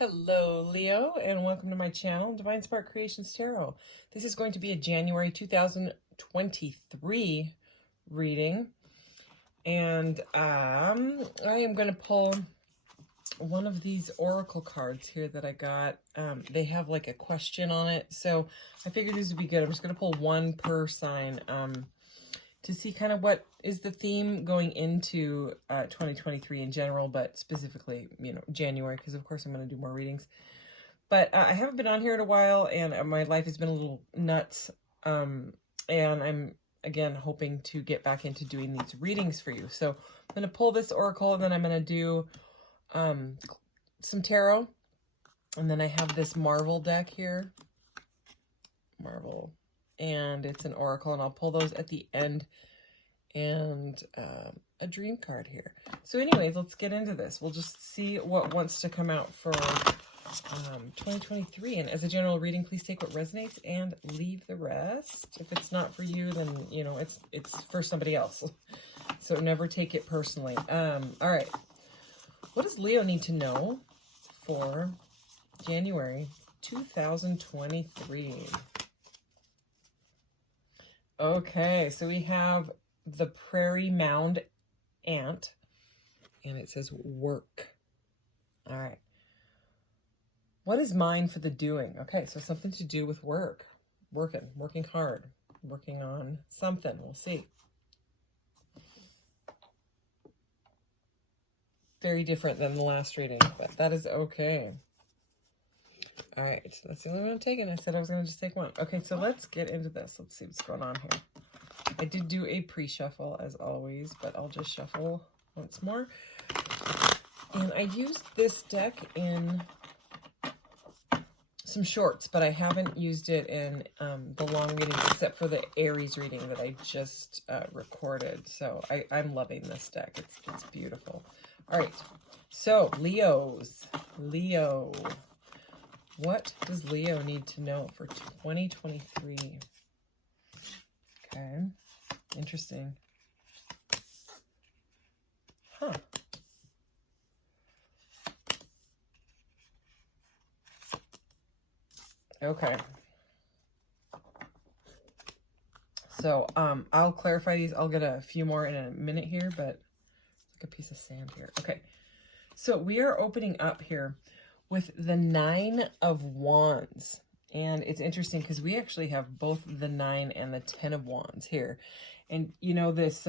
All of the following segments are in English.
Hello, Leo, and welcome to my channel, Divine Spark Creations Tarot. This is going to be a January 2023 reading, and I am going to pull one of these oracle cards here that I got. They have like a question on it, so I figured these would be good. I'm just going to pull one per sign to see kind of what is the theme going into 2023 in general, but specifically, January, because of course I'm going to do more readings. But I haven't been on here in a while, and my life has been a little nuts. And I'm, again, hoping to get back into doing these readings for you. So I'm going to pull this oracle, and then I'm going to do some tarot. And then I have this Marvel deck here. Marvel. And it's an oracle, and I'll pull those at the end, and a dream card here. So anyways, let's get into this. We'll just see what wants to come out for 2023. And as a general reading, please take what resonates and leave the rest. If it's not for you, then it's for somebody else. So never take it personally. All right. What does Leo need to know for January 2023? Okay, so we have the prairie mound ant, and it says work. All right. What is mine for the doing? Okay, so something to do with work. Working hard, working on something. We'll see. Very different than the last reading, but that is okay. All right, so that's the only one I'm taking. I said I was going to just take one. Okay, so let's get into this. Let's see what's going on here. I did do a pre-shuffle, as always, but I'll just shuffle once more. And I used this deck in some shorts, but I haven't used it in the long readings, except for the Aries reading that I just recorded. So I'm loving this deck. It's beautiful. All right, so Leo. What does Leo need to know for 2023? Okay, interesting. Huh. Okay. So, I'll clarify these. I'll get a few more in a minute here, but it's like a piece of sand here. Okay. So we are opening up here with the 9 of Wands. And it's interesting because we actually have both the 9 and the 10 of Wands here. And, this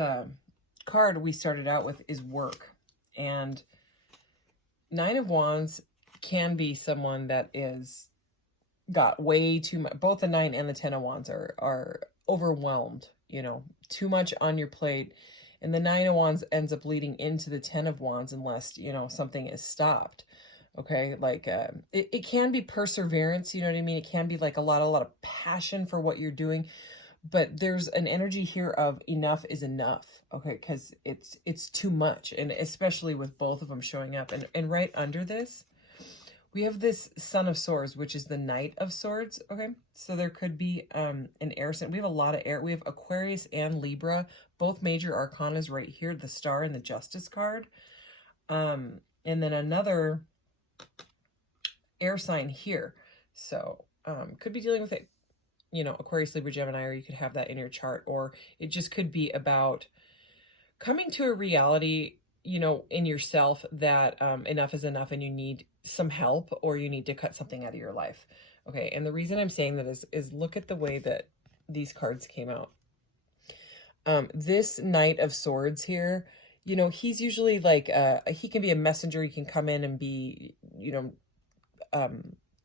card we started out with is work. And 9 of Wands can be someone that is got way too much. Both the 9 and the 10 of Wands are overwhelmed, too much on your plate. And the 9 of Wands ends up leading into the 10 of Wands unless, something is stopped. Okay, like it can be perseverance, you know what I mean? It can be like a lot of passion for what you're doing, but there's an energy here of enough is enough, okay? Because it's too much, and especially with both of them showing up. And right under this, we have this Son of Swords, which is the Knight of Swords, okay? So there could be an air sign. We have a lot of air. We have Aquarius and Libra, both major arcanas right here, the Star and the Justice card. And then another air sign here. So could be dealing with it, Aquarius, Libra, Gemini, or you could have that in your chart, or it just could be about coming to a reality, in yourself that enough is enough and you need some help, or you need to cut something out of your life. Okay, and the reason I'm saying that is look at the way that these cards came out. This Knight of Swords here, he's usually like, he can be a messenger. He can come in and be,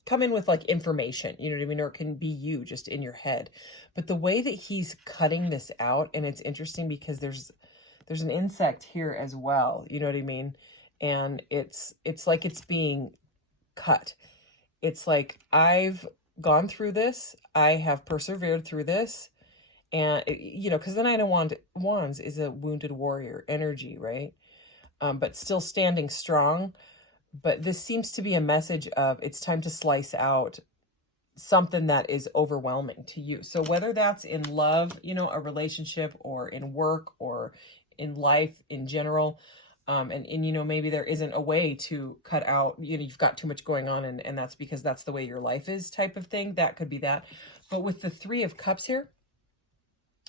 come in with like information, you know what I mean? Or it can be you just in your head. But the way that he's cutting this out, and it's interesting because there's an insect here as well, you know what I mean? And it's like it's being cut. It's like, I've gone through this. I have persevered through this. And, because the 9 of Wands is a wounded warrior energy, right? But still standing strong. But this seems to be a message of it's time to slice out something that is overwhelming to you. So whether that's in love, a relationship, or in work, or in life in general, And you know, maybe there isn't a way to cut out, you know, you've got too much going on, and that's because that's the way your life is, type of thing. That could be that. But with the 3 of Cups here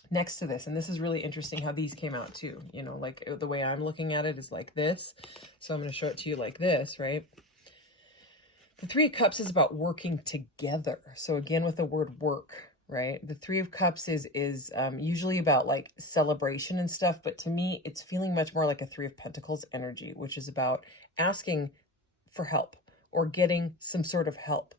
next to this, and this is really interesting how these came out too, you know, like the way I'm looking at it is like this. So I'm going to show it to you like this, right? The 3 of Cups is about working together. So again, with the word work, right? The 3 of Cups is usually about like celebration and stuff, but to me, it's feeling much more like a 3 of Pentacles energy, which is about asking for help or getting some sort of help,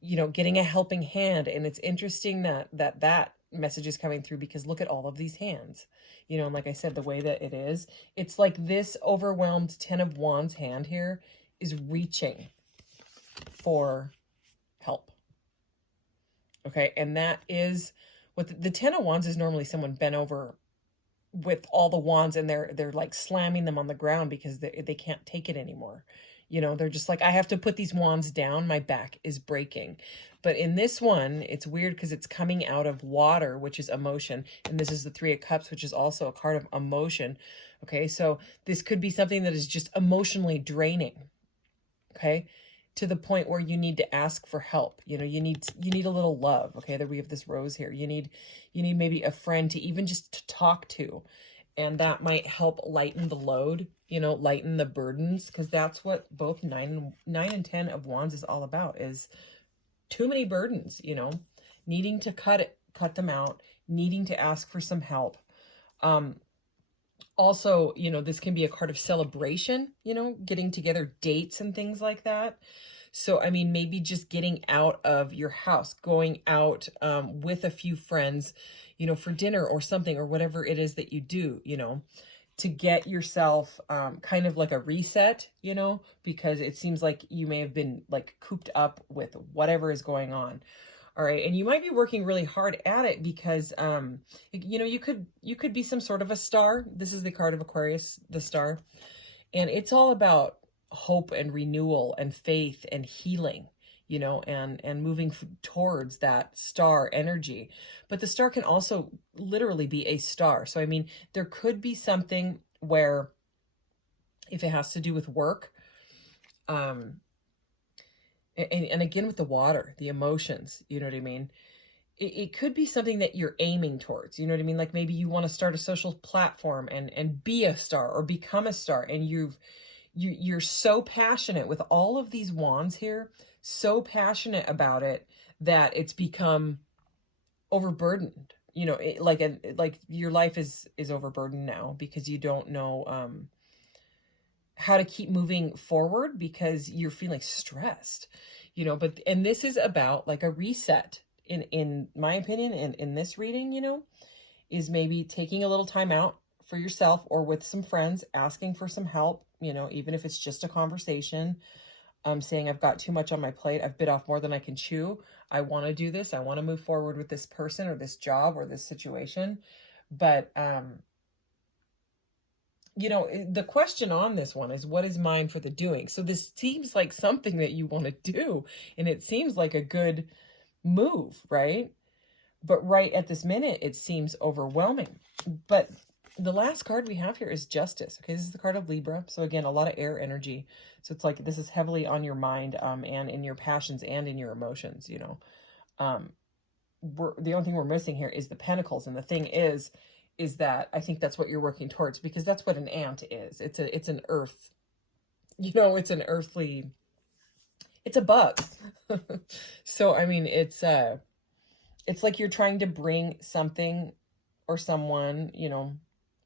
you know, getting a helping hand. And it's interesting that message is coming through, because look at all of these hands, you know, and like I said, the way that it is, it's like this overwhelmed 10 of Wands hand here is reaching for help. Okay, and that is what the 10 of Wands is. Normally someone bent over with all the wands, and they're like slamming them on the ground because they can't take it anymore. You know, they're just like, I have to put these wands down, my back is breaking. But in this one, it's weird because it's coming out of water, which is emotion, and this is the 3 of Cups, which is also a card of emotion. Okay, so this could be something that is just emotionally draining, okay, to the point where you need to ask for help. You know, you need a little love. Okay, there we have this rose here. You need maybe a friend to even just to talk to, and that might help lighten the load, you know, lighten the burdens, because that's what both 9 and 10 of Wands is all about, is too many burdens, you know, needing to cut them out, needing to ask for some help. Also, you know, this can be a card of celebration, you know, getting together, dates and things like that. So, I mean, maybe just getting out of your house, going out with a few friends, you know, for dinner or something, or whatever it is that you do, you know, to get yourself kind of like a reset, you know, because it seems like you may have been like cooped up with whatever is going on. All right, and you might be working really hard at it because, you know, you could be some sort of a star. This is the card of Aquarius, the star, and it's all about hope and renewal and faith and healing, you know, and moving towards that star energy. But the star can also literally be a star. So, I mean, there could be something where, if it has to do with work, and again with the water, the emotions, you know what I mean? It could be something that you're aiming towards, you know what I mean? Like maybe you want to start a social platform and be a star or become a star, and you're so passionate with all of these wands here, so passionate about it that it's become overburdened. You know, like your life is overburdened now because you don't know how to keep moving forward because you're feeling stressed, you know. But and this is about like a reset, in my opinion, in this reading, you know, is maybe taking a little time out for yourself or with some friends, asking for some help, you know, even if it's just a conversation, saying, I've got too much on my plate, I've bit off more than I can chew, I want to do this, I want to move forward with this person or this job or this situation. But you know, the question on this one is, what is mine for the doing? So this seems like something that you want to do, and it seems like a good move, right? But right at this minute, it seems overwhelming. But the last card we have here is Justice. Okay, this is the card of Libra. So again, a lot of air energy. So it's like this is heavily on your mind, and in your passions and in your emotions, you know. The only thing we're missing here is the Pentacles. And the thing is that I think that's what you're working towards, because that's what an ant is. It's an earth, you know, it's an earthly, it's a bug. So, I mean, it's like you're trying to bring something or someone, you know,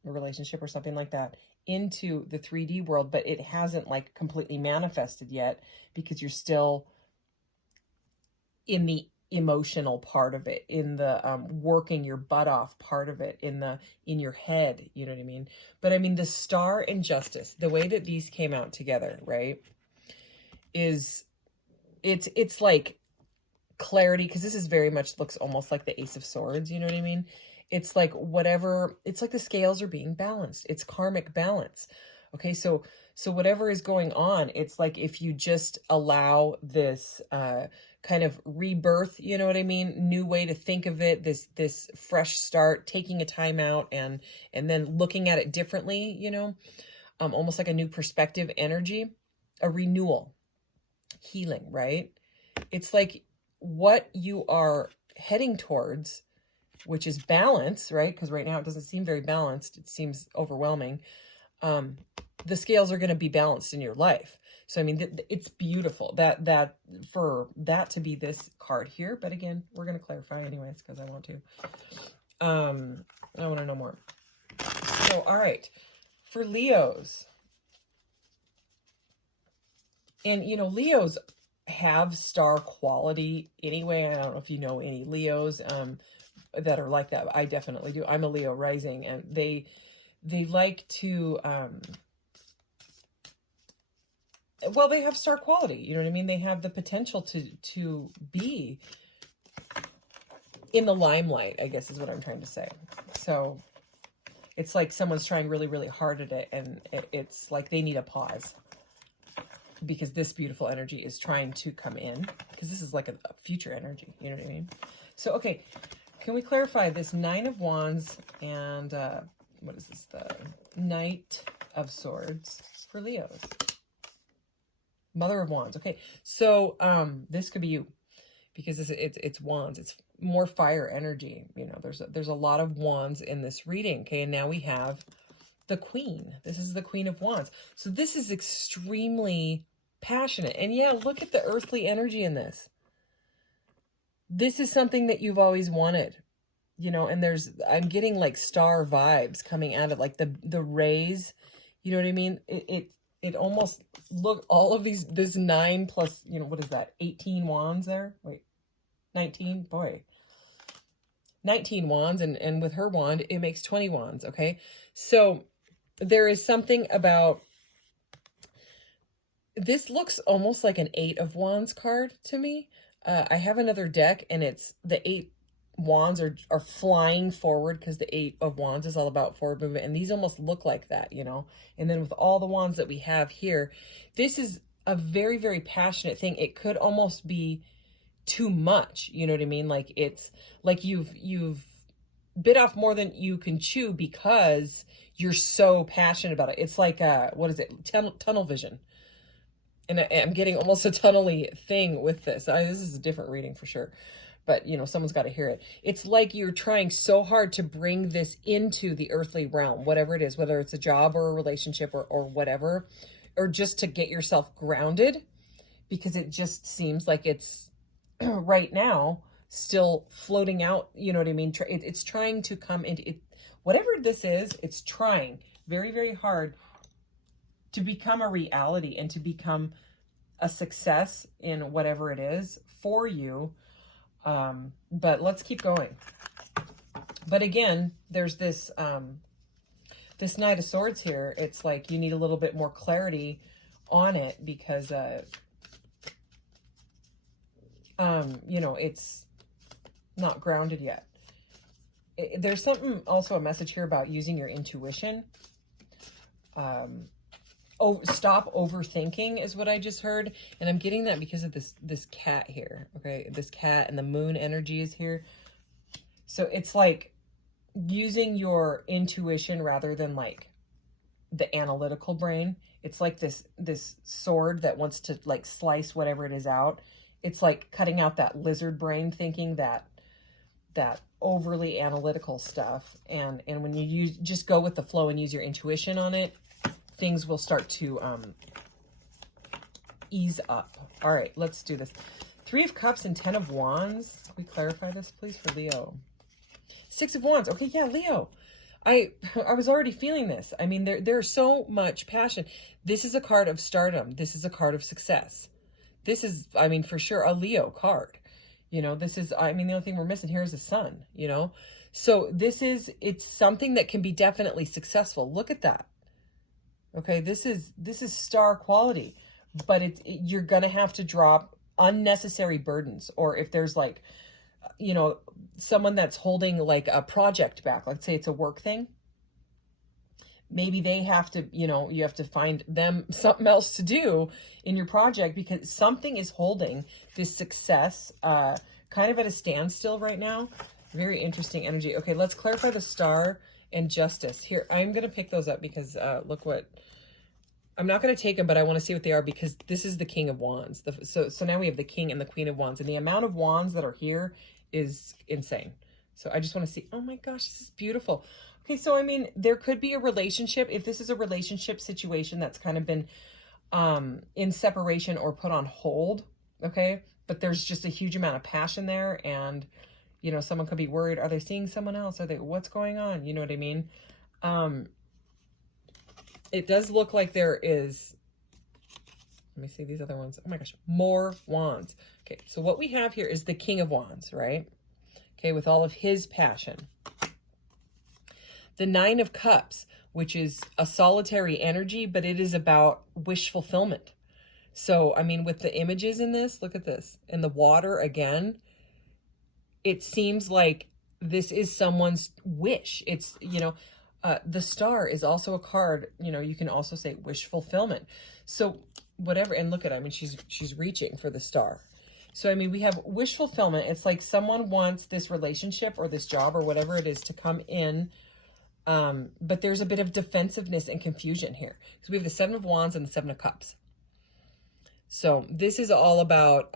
a relationship or something like that into the 3D world, but it hasn't like completely manifested yet because you're still in the emotional part of it, in the working your butt off part of it, in your head, you know what I mean? But I mean, the Star and Justice, the way that these came out together, right, is it's like clarity, because this is very much looks almost like the Ace of Swords, you know what I mean? It's like whatever, it's like the scales are being balanced. It's karmic balance. Okay, so whatever is going on, it's like if you just allow this kind of rebirth, you know what I mean? New way to think of it, this fresh start, taking a time out and then looking at it differently, you know? almost like a new perspective energy, a renewal, healing, right? It's like what you are heading towards, which is balance, right? Because right now it doesn't seem very balanced. It seems overwhelming. The scales are going to be balanced in your life. So, I mean, it's beautiful that for that to be this card here. But again, we're going to clarify anyways, because I want to. I want to know more. So, all right. For Leos. And, you know, Leos have star quality anyway. I don't know if you know any Leos that are like that. I definitely do. I'm a Leo rising, and they like to... well, they have star quality, you know what I mean? They have the potential to be in the limelight, I guess is what I'm trying to say. So it's like someone's trying really, really hard at it, and it's like they need a pause because this beautiful energy is trying to come in, because this is like a future energy, you know what I mean? So, okay, can we clarify this Nine of Wands and what is this? The Knight of Swords for Leos. Mother of Wands. Okay, so this could be you, because it's wands. It's more fire energy. You know, there's a lot of wands in this reading. Okay, and now we have the Queen. This is the Queen of Wands. So this is extremely passionate. And yeah, look at the earthly energy in this. This is something that you've always wanted. You know, and I'm getting like star vibes coming out of like the rays. You know what I mean? It almost look all of this 9 plus, you know, what is that? 18 wands there? Wait, 19? Boy. 19 wands, and with her wand, it makes 20 wands, okay? So there is something about, this looks almost like an 8 of Wands card to me. I have another deck, and it's the 8 wands are flying forward, because the 8 of Wands is all about forward movement, and these almost look like that, you know. And then with all the wands that we have here, this is a very, very passionate thing. It could almost be too much, you know what I mean? Like it's like you've bit off more than you can chew because you're so passionate about it. It's like what is it? Tunnel vision. And I'm getting almost a tunnely thing with this. This is a different reading for sure. But, you know, someone's got to hear it. It's like you're trying so hard to bring this into the earthly realm, whatever it is, whether it's a job or a relationship or whatever, or just to get yourself grounded, because it just seems like it's right now still floating out. You know what I mean? It's trying to come into it. Whatever this is, it's trying very, very hard to become a reality and to become a success in whatever it is for you. But let's keep going. But again, there's this this Knight of Swords here. It's like you need a little bit more clarity on it, because you know, it's not grounded yet. There's something, also a message here about using your intuition. Stop overthinking is what I just heard. And I'm getting that because of this cat here. Okay, this cat and the moon energy is here. So it's like using your intuition rather than like the analytical brain. It's like this sword that wants to like slice whatever it is out. It's like cutting out that lizard brain thinking, that overly analytical stuff. And when you just go with the flow and use your intuition on it, things will start to ease up. All right, let's do this. 3 of Cups and 10 of Wands. Can we clarify this, please, for Leo? 6 of Wands. Okay, yeah, Leo. I was already feeling this. I mean, there's so much passion. This is a card of stardom. This is a card of success. This is, I mean, for sure, a Leo card. You know, this is, I mean, the only thing we're missing here is the sun, you know? So it's something that can be definitely successful. Look at that. Okay, this is star quality, but you're going to have to drop unnecessary burdens. Or if there's like, you know, someone that's holding like a project back, let's say it's a work thing, maybe they have to, you know, you have to find them something else to do in your project, because something is holding this success kind of at a standstill right now. Very interesting energy. Okay, let's clarify the Star and Justice. Here, I'm going to pick those up because look what I'm not going to take them, but I want to see what they are because this is the King of Wands. So now we have the King and the Queen of Wands, and the amount of wands that are here is insane. So I just want to see, oh my gosh, this is beautiful. Okay, so I mean, there could be a relationship. If this is a relationship situation that's kind of been in separation or put on hold, okay? But there's just a huge amount of passion there, and, you know, someone could be worried. Are they seeing someone else? Are they, what's going on? You know what I mean? It does look like there is, let me see these other ones. Oh my gosh, more wands. Okay, so what we have here is the King of Wands, right? Okay, with all of his passion. The Nine of Cups, which is a solitary energy, but it is about wish fulfillment. So, I mean, with the images in this, look at this. And the water again, it seems like this is someone's wish. It's, you know, the Star is also a card, you know, you can also say wish fulfillment. So whatever, and look at it, I mean, she's reaching for the Star. So, I mean, we have wish fulfillment. It's like someone wants this relationship or this job or whatever it is to come in. But there's a bit of defensiveness and confusion here. So we have the Seven of Wands and the Seven of Cups. So this is all about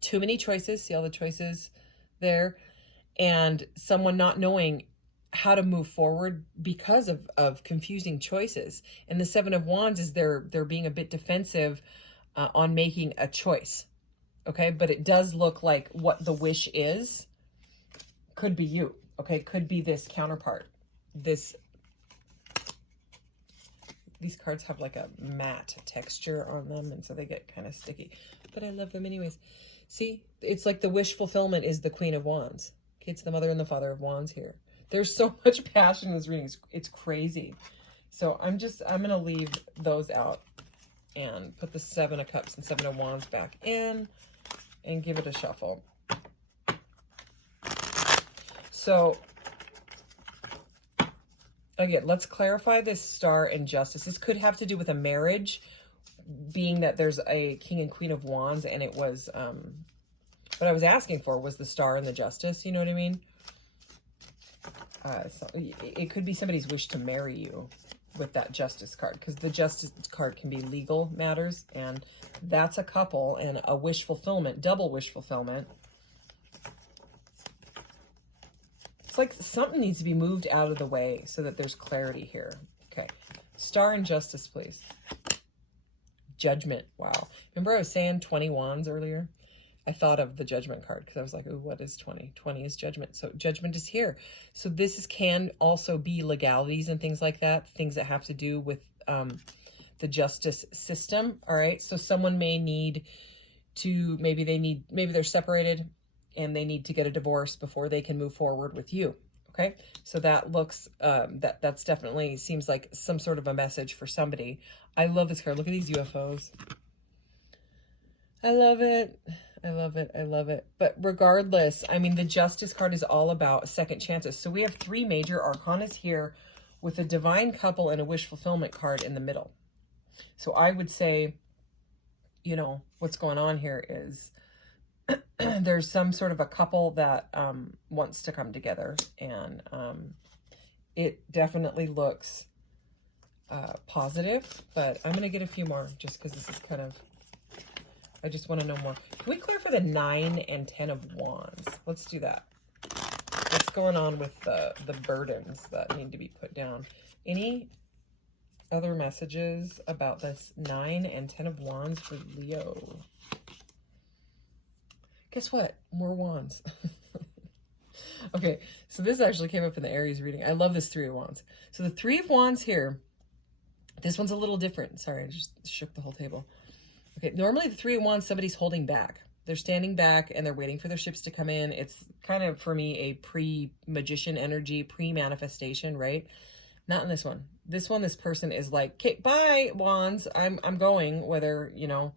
too many choices. See all the choices there? And someone not knowing how to move forward because of confusing choices. And the Seven of Wands is they're being a bit defensive on making a choice. Okay, but it does look like what the wish is could be you. Okay, could be this counterpart. These cards have like a matte texture on them, and so they get kind of sticky, but I love them anyways. See, it's like the wish fulfillment is the Queen of Wands. Okay, it's the Mother and the Father of Wands here. There's so much passion in this reading. It's crazy. So I'm going to leave those out and put the Seven of Cups and Seven of Wands back in and give it a shuffle. So again, let's clarify this Star and Justice. This could have to do with a marriage, being that there's a King and Queen of Wands, and it was, what I was asking for was the Star and the Justice, you know what I mean? So it could be somebody's wish to marry you with that Justice card, because the Justice card can be legal matters, and that's a couple and a wish fulfillment, double wish fulfillment. Like something needs to be moved out of the way so that there's clarity here. Okay. Star and Justice, please. Judgment. Wow. Remember I was saying 20 wands earlier? I thought of the Judgment card because I was like, ooh, what is 20? 20 is Judgment. So Judgment is here. So this can also be legalities and things like that. Things that have to do with the justice system. All right. So someone may need to, maybe they're separated and they need to get a divorce before they can move forward with you. Okay, so that looks, that's definitely seems like some sort of a message for somebody. I love this card. Look at these UFOs. I love it. I love it. I love it. But regardless, I mean, the Justice card is all about second chances. So we have three major arcanas here with a divine couple and a wish fulfillment card in the middle. So I would say, you know, what's going on here is there's some sort of a couple that wants to come together, and it definitely looks positive, but I'm going to get a few more just because this is kind of, I just want to know more. Can we clarify the 9 and 10 of Wands? Let's do that. What's going on with the burdens that need to be put down? Any other messages about this 9 and 10 of Wands for Leo? Guess what? More wands. Okay, so this actually came up in the Aries reading. I love this 3 of Wands. So the 3 of Wands here, this one's a little different. Sorry, I just shook the whole table. Okay, normally the 3 of Wands, somebody's holding back. They're standing back and they're waiting for their ships to come in. It's kind of, for me, a pre-magician energy, pre-manifestation, right? Not in this one. This one, this person is like, okay, bye, Wands. I'm going, whether, you know,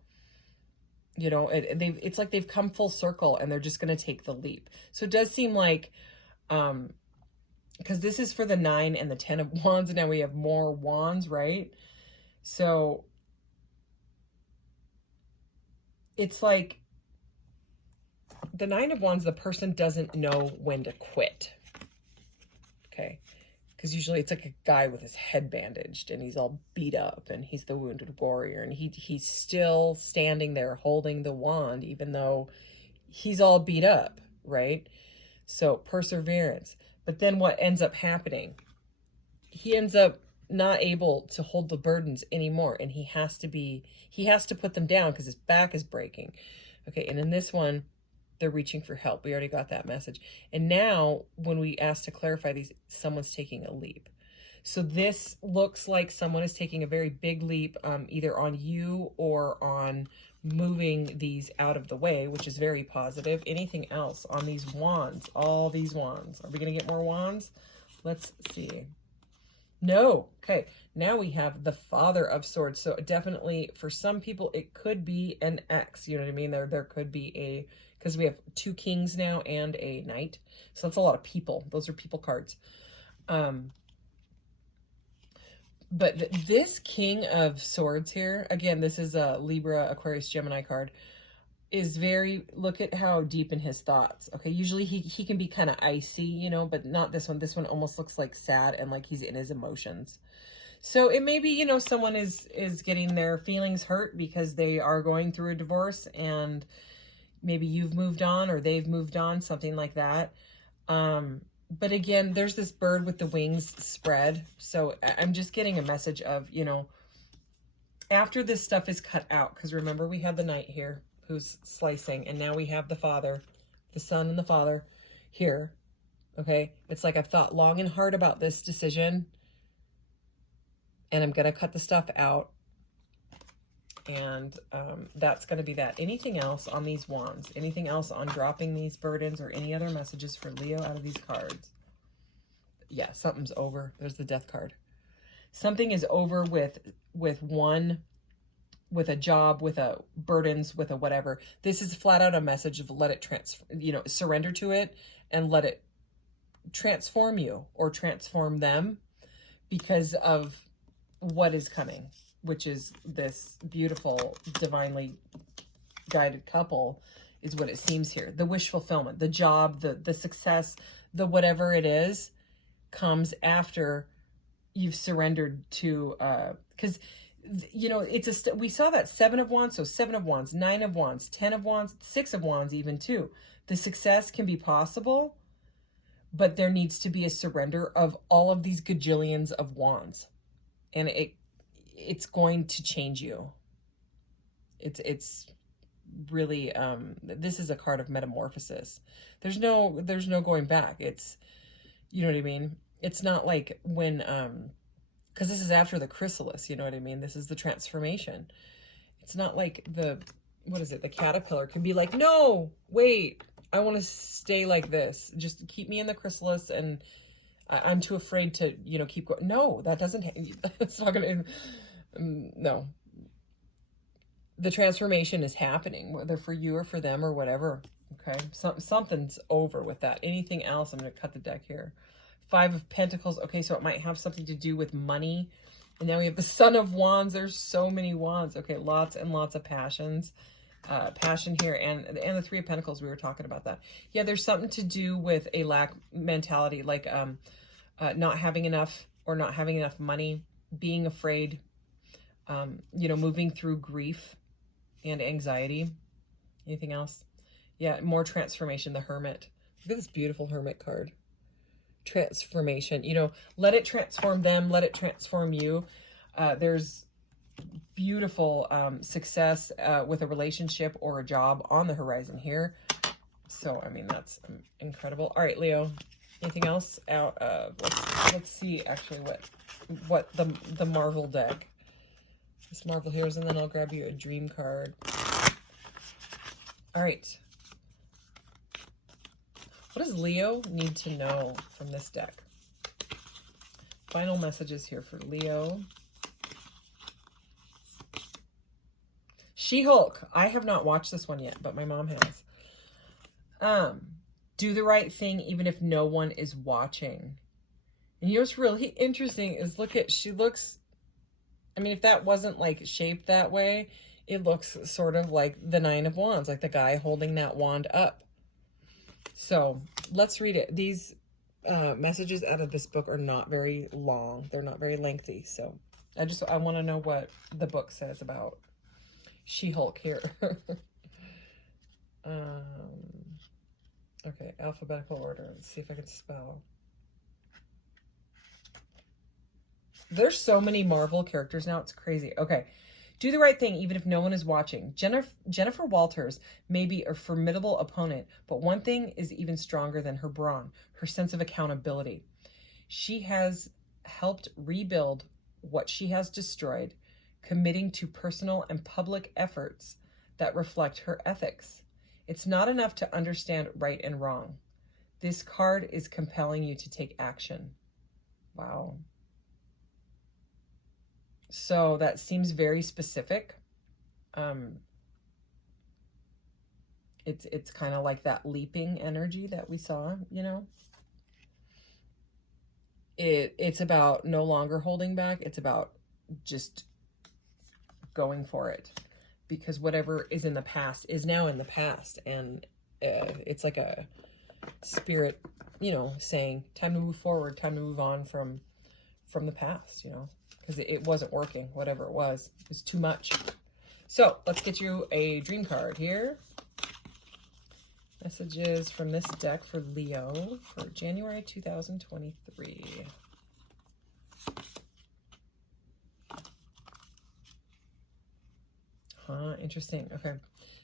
it's like they've come full circle and they're just going to take the leap. So it does seem like, because this is for the 9 and the 10 of Wands, and now we have more wands, right? So it's like the 9 of Wands, the person doesn't know when to quit. Okay. because usually it's like a guy with his head bandaged and he's all beat up and he's the wounded warrior, and he's still standing there holding the wand even though he's all beat up, right? So perseverance. But then what ends up happening? He ends up not able to hold the burdens anymore, and he has to put them down because his back is breaking. Okay, and in this one, they're reaching for help. We already got that message. And now when we ask to clarify these, someone's taking a leap. So this looks like someone is taking a very big leap, either on you or on moving these out of the way, which is very positive. Anything else on these wands? All these wands. Are we going to get more wands? Let's see. No. Okay. Now we have the Father of Swords. So definitely for some people, it could be an X. You know what I mean? There could be a, because we have 2 kings now and a knight. So that's a lot of people. Those are people cards. But this King of Swords here, again, this is a Libra, Aquarius, Gemini card, is very, look at how deep in his thoughts. Okay, usually he can be kind of icy, you know, but not this one. This one almost looks like sad and like he's in his emotions. So it may be, you know, someone is getting their feelings hurt because they are going through a divorce, and maybe you've moved on or they've moved on, something like that. But again, there's this bird with the wings spread. So I'm just getting a message of, you know, after this stuff is cut out, because remember we have the knight here who's slicing, and now we have the father, the son and the father here. Okay. It's like I've thought long and hard about this decision, and I'm going to cut the stuff out. And that's going to be that. Anything else on these wands? Anything else on dropping these burdens, or any other messages for Leo out of these cards? Yeah, something's over. There's the Death card. Something is over with one, with a job, with a burdens, with a whatever. This is flat out a message of let it surrender to it and let it transform you or transform them because of what is coming, which is this beautiful, divinely guided couple is what it seems here. The wish fulfillment, the job, the success, the whatever it is comes after you've surrendered to, because you know, we saw that 7 of Wands, so 7 of Wands, 9 of Wands, 10 of Wands, 6 of Wands even too. The success can be possible, but there needs to be a surrender of all of these gajillions of wands. And it's going to change you. It's really, this is a card of metamorphosis. There's no going back. It's, you know what I mean? It's not like when, because this is after the chrysalis, you know what I mean? This is the transformation. It's not like the caterpillar can be like, no, wait, I want to stay like this. Just keep me in the chrysalis, and I'm too afraid to, you know, keep going. No, that doesn't, it's not going to, no. The transformation is happening, whether for you or for them or whatever. Okay, something's over with that. Anything else? I'm going to cut the deck here. 5 of Pentacles. Okay, so it might have something to do with money. And now we have the Son of Wands. There's so many wands. Okay, lots and lots of passions. Passion here. And the 3 of Pentacles, we were talking about that. Yeah, there's something to do with a lack mentality, like not having enough or not having enough money, being afraid, you know, moving through grief and anxiety. Anything else? Yeah, more transformation. The Hermit. Look at this beautiful Hermit card. Transformation, you know, let it transform them, let it transform you. There's beautiful success with a relationship or a job on the horizon here. So I mean, that's incredible. All right, Leo, anything else out of, let's see actually what the Marvel deck, this Marvel Heroes, and then I'll grab you a dream card. All right, what does Leo need to know from this deck? Final messages here for Leo. She-Hulk. I have not watched this one yet, but my mom has. Do the right thing even if no one is watching. And you know what's really interesting is she looks, I mean, if that wasn't like shaped that way, it looks sort of like the 9 of Wands, like the guy holding that wand up. So let's read it. These messages out of this book are not very long. They're not very lengthy. So I want to know what the book says about She-Hulk here. Okay, alphabetical order. Let's see if I can spell. There's so many Marvel characters now. It's crazy. Okay. Do the right thing even if no one is watching. Jennifer Walters may be a formidable opponent, but one thing is even stronger than her brawn, her sense of accountability. She has helped rebuild what she has destroyed, committing to personal and public efforts that reflect her ethics. It's not enough to understand right and wrong. This card is compelling you to take action. Wow. So that seems very specific. It's kind of like that leaping energy that we saw, you know. It's about no longer holding back. It's about just going for it, because whatever is in the past is now in the past, and it's like a spirit, you know, saying time to move forward, time to move on from the past, you know, because it wasn't working. Whatever it was too much. So let's get you a dream card here. Messages from this deck for Leo for January 2023. Interesting. Okay.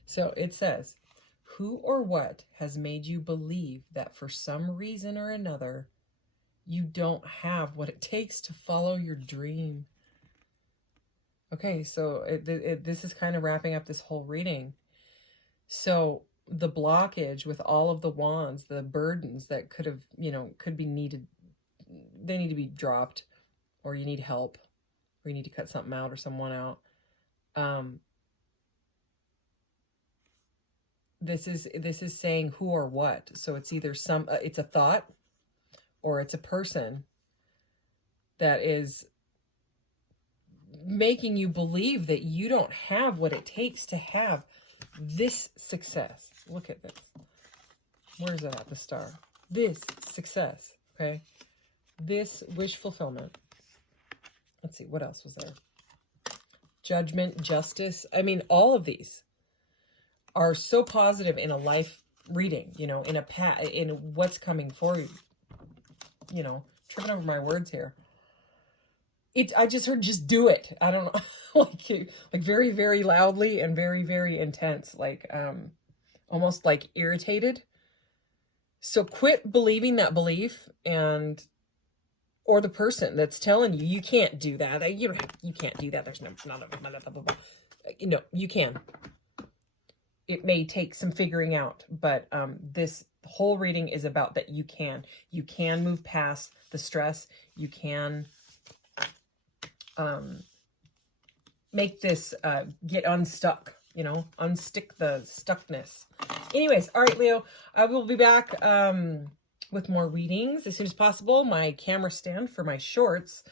So it says, who or what has made you believe that for some reason or another, you don't have what it takes to follow your dream? Okay, so this is kind of wrapping up this whole reading. So the blockage with all of the wands, the burdens that could have, you know, could be needed, they need to be dropped, or you need help, or you need to cut something out or someone out. This is saying who or what. So it's either it's a thought, or it's a person that is making you believe that you don't have what it takes to have this success. Look at this. Where is it at? The star. This success. Okay. This wish fulfillment. Let's see. What else was there? Judgment, justice. I mean, all of these are so positive in a life reading, you know, in what's coming for you. You know, tripping over my words here. I just heard just do it. I don't know. like very, very loudly and very, very intense. Like almost like irritated. So quit believing that belief, or the person that's telling you you can't do that. You can't do that. There's no blah, blah, blah, blah. You know, you can. It may take some figuring out, but this whole reading is about that you can. You can move past the stress. You can make this get unstuck, you know, unstick the stuckness. Anyways, all right, Leo, I will be back with more readings as soon as possible. My camera stand for my shorts.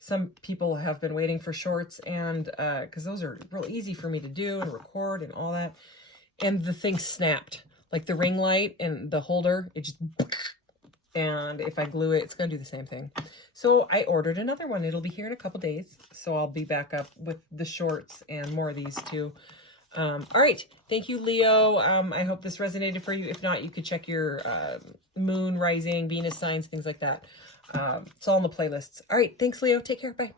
Some people have been waiting for shorts, and because those are real easy for me to do and record and all that. And the thing snapped, like the ring light and the holder, it just, and if I glue it, it's going to do the same thing. So I ordered another one. It'll be here in a couple days. So I'll be back up with the shorts and more of these too. All right. Thank you, Leo. I hope this resonated for you. If not, you could check your moon, rising, Venus signs, things like that. It's all in the playlists. All right. Thanks, Leo. Take care. Bye.